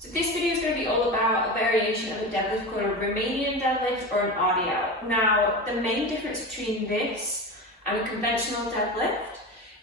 So this video is going to be all about a variation of a deadlift called a Romanian deadlift or an RDL. Now, the main difference between this and a conventional deadlift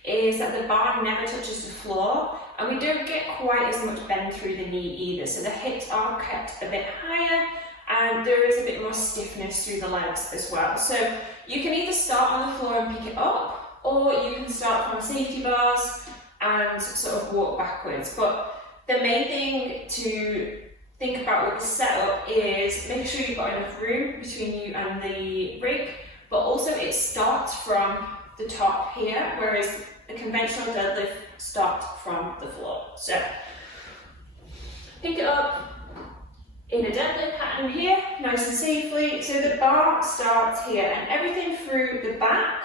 is that the bar never touches the floor, and we don't get quite as much bend through the knee either. So the hips are kept a bit higher, and there is a bit more stiffness through the legs as well. So you can either start on the floor and pick it up, or you can start from safety bars and sort of walk backwards. But the main thing to think about with the setup is make sure you've got enough room between you and the rig, but also it starts from the top here, whereas the conventional deadlift starts from the floor. So pick it up in a deadlift pattern here, nice and safely. So the bar starts here, and everything through the back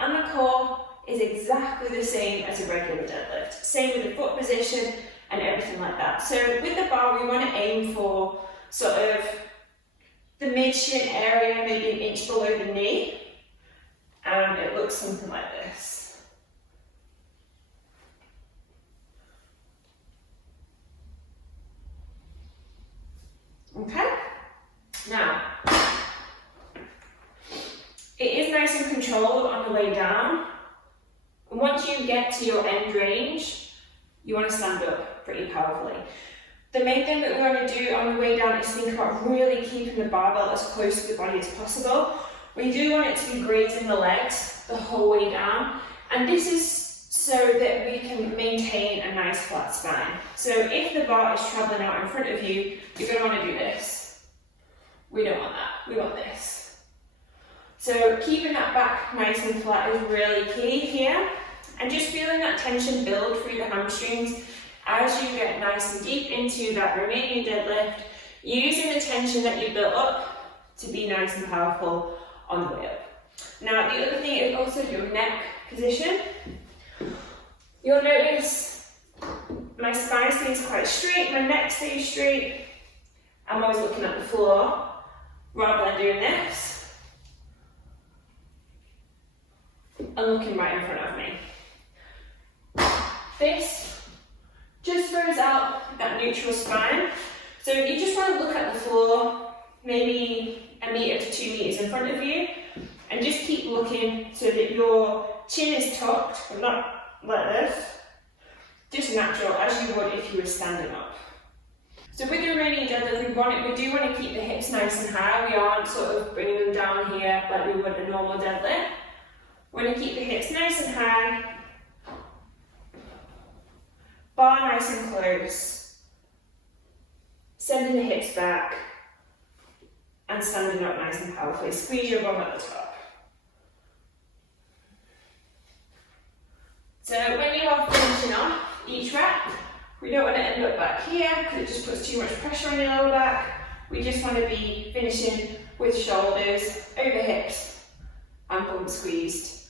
and the core is exactly the same as a regular deadlift. Same with the foot position and everything like that. So with the bar, we want to aim for sort of the mid-shin area, maybe an inch below the knee, and it looks something like this. Okay, now it is nice and controlled on the way down. And once you get to your end range, you want to stand up pretty powerfully. The main thing that we want to do on the way down is think about really keeping the barbell as close to the body as possible. We do want it to be grazing the legs the whole way down, and this is so that we can maintain a nice flat spine. So if the bar is traveling out in front of you, you're going to want to do this. We don't want that, we want this. So keeping that back nice and flat is really key here, and just feeling that tension build through the hamstrings as you get nice and deep into that Romanian deadlift, using the tension that you built up to be nice and powerful on the way up. Now, the other thing is also your neck position. You'll notice my spine stays quite straight, my neck stays straight. I'm always looking at the floor rather than doing this and looking right in front of me. This just throws out that neutral spine. So you just want to look at the floor, maybe 1 meter to 2 meters in front of you, and just keep looking so that your chin is tucked, but not like this, just natural, as you would if you were standing up. So with the Romanian deadlift, we do want to keep the hips nice and high. We aren't sort of bringing them down here like we would a normal deadlift. We want to keep the hips nice and high, bar nice and close, sending the hips back, and standing up nice and powerfully. Squeeze your bum at the top. So when you are finishing off each rep, we don't want to end up back here because it just puts too much pressure on your lower back. We just want to be finishing with shoulders over hips and bum squeezed